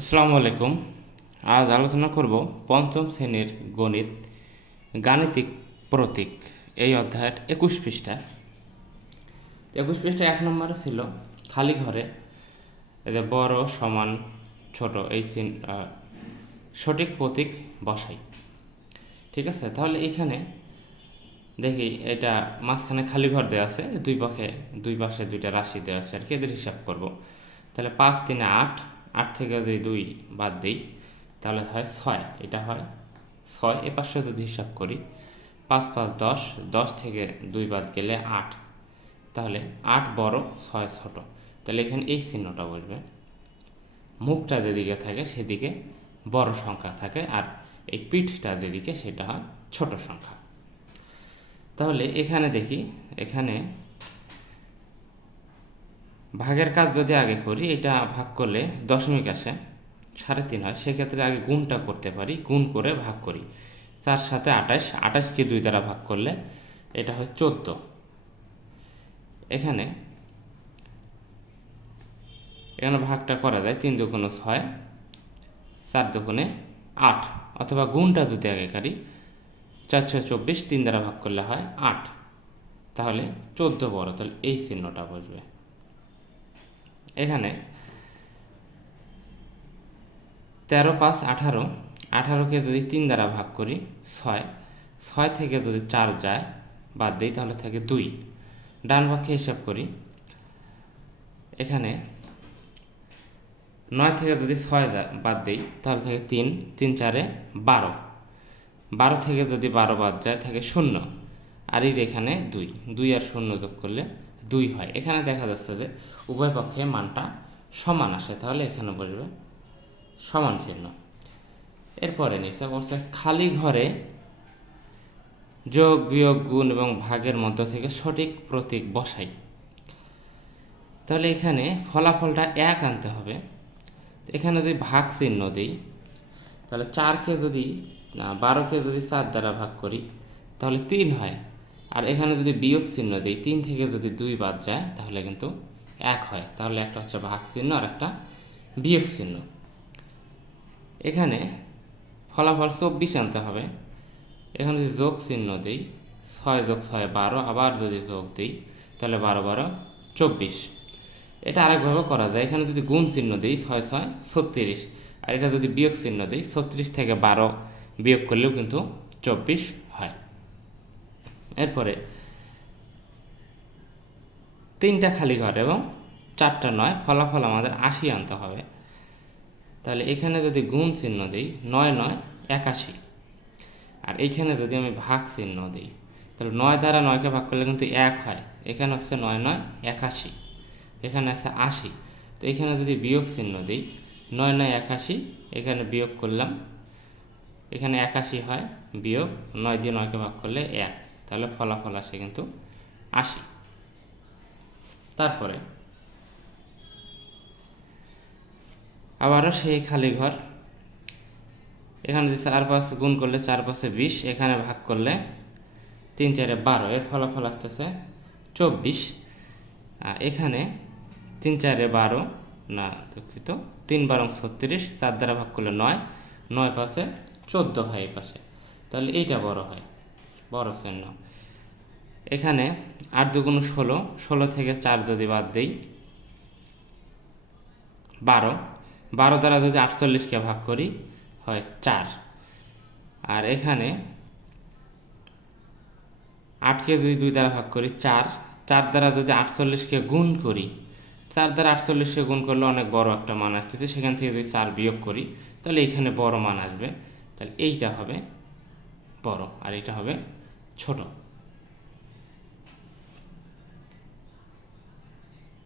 আসসালামু আলাইকুম। আজ আলোচনা করব পঞ্চম শ্রেণীর গণিত গাণিতিক প্রতীক এই অধ্যায়ের 21 পৃষ্ঠা। 21 পৃষ্ঠা 1 নম্বরে ছিল খালি ঘরে এদের বড় সমান ছোট এই সঠিক প্রতীক বসাই। ঠিক আছে, তাহলে এখানে দেখি এটা মাঝখানে খালি ঘর দেওয়া আছে, দুই পাশে দুইটা রাশি দেওয়া আছে আর কি, এদের হিসাব করব। তাহলে 5 3 8, 8 থেকে যদি 2 বাদ দিই তাহলে হয় 6, এটা হয় 6। এ পাশে যদি হিসাব করি 5 5 10, 10 থেকে 2 বাদ গেলে 8, তাহলে 8 বড় 6 ছোট। তাহলে এখানে এই চিহ্নটা বসবে, মুখটা যেদিকে থাকে সেদিকে বড় সংখ্যা থাকে আর এই পিঠটা যেদিকে সেটা হয় ছোট সংখ্যা। তাহলে এখানে দেখি, এখানে ভাগের কাজ যদি আগে করি, এটা ভাগ করলে দশমিক আসে 3.5 হয়, সেক্ষেত্রে আগে গুণটা করতে পারি, গুণ করে ভাগ করি। 4 7 28, 28কে 2 দ্বারা ভাগ করলে এটা হয় 14। এখানে ভাগটা করা যায় 3 দুগুণে 6, 4 দুগুণে 8, অথবা গুণটা যদি আগে করি 4 6 24, 3 দ্বারা ভাগ করলে হয় 8, তাহলে 14 বড়, তাহলে এই চিহ্নটা বসবে। এখানে 13 5 18, 18কে যদি 3 দ্বারা ভাগ করি 6, 6 থেকে যদি 4 যায় বাদ দিই তাহলে থাকে 2। ডান পক্ষে হিসাব করি, এখানে 9 থেকে যদি 6 বাদ দিই তাহলে থাকে 3, 3 4 12, 12 থেকে যদি 12 বাদ যায় থাকে 0, আর এই এখানে 2, 2 আর 0 যোগ করলে 2 হয়। এখানে দেখা যাচ্ছে যে উভয় পক্ষে মানটা সমান আসে, তাহলে এখানে বসবে সমান চিহ্ন। এরপরে নিচে বলছে খালি ঘরে যোগ বিয়োগ গুণ এবং ভাগের মধ্য থেকে সঠিক প্রতীক বসাই। তাহলে এখানে ফলাফলটা 1 আনতে হবে। এখানে যদি ভাগ চিহ্ন দিই তাহলে 4কে যদি 12কে যদি 4 দ্বারা ভাগ করি তাহলে 3 হয়, আর এখানে যদি বিয়োগ চিহ্ন দিই 3 থেকে যদি 2 বাদ যায় তাহলে কিন্তু 1 হয়। তাহলে একটা হচ্ছে ভাগ চিহ্ন আর একটা বিয়োগ চিহ্ন। এখানে ফলাফল 24 আনতে হবে। এখানে যদি যোগ চিহ্ন দিই 6 যোগ 6 12, আবার যদি যোগ দিই তাহলে 12 12 24। এটা আরেকভাবে করা যায়, এখানে যদি গুণ চিহ্ন দিই 6 6 36, আর এটা যদি বিয়োগ চিহ্ন দিই 36 থেকে 12 বিয়োগ করলেও কিন্তু 24 হয়। এরপরে 3টা খালি ঘর এবং 4টা 9, ফলাফল আমাদের 80 আনতে হবে। তাহলে এখানে যদি গুণ চিহ্ন দিই 9 9 81, আর এইখানে যদি আমি ভাগ চিহ্ন দিই তাহলে 9 দ্বারা 9কে ভাগ করলে কিন্তু 1 হয়। এখানে হচ্ছে 9 9 81, এখানে আছে 80। তো এখানে যদি বিয়োগ চিহ্ন দিই 9 9 81, এখানে বিয়োগ করলাম, এখানে 81 হয়, বিয়োগ 9 দিয়ে 9কে ভাগ করলে 1, তাহলে ফলাফল আসে কিন্তু 80। তারপরে আবারও সেই খালি ঘর, এখানে যদি 4 5 গুণ করলে 4 5 20, এখানে ভাগ করলে 3 4 12, এর ফলাফল আসতেছে 24। এখানে 3 4 12 না, দুঃখিত, 3 12 36, 4 দ্বারা ভাগ করলে 9, 9 5 14 হয় এই পাশে, তাহলে এইটা বড় হয়, বড় চিহ্ন। এখানে 8 2 16, 16 থেকে 4 যদি বাদ দিই 12, 12 দ্বারা যদি 48কে ভাগ করি হয় 4, আর এখানে 8কে যদি 2 দ্বারা ভাগ করি 4, 4 দ্বারা যদি 48কে গুণ করি, 4 দ্বারা 48কে গুণ করলে অনেক বড় একটা মান আসতেছে, সেখান থেকে যদি 4 বিয়োগ করি তাহলে এইখানে বড় মান আসবে, তাহলে এইটা হবে বড় আর এইটা হবে ছোট।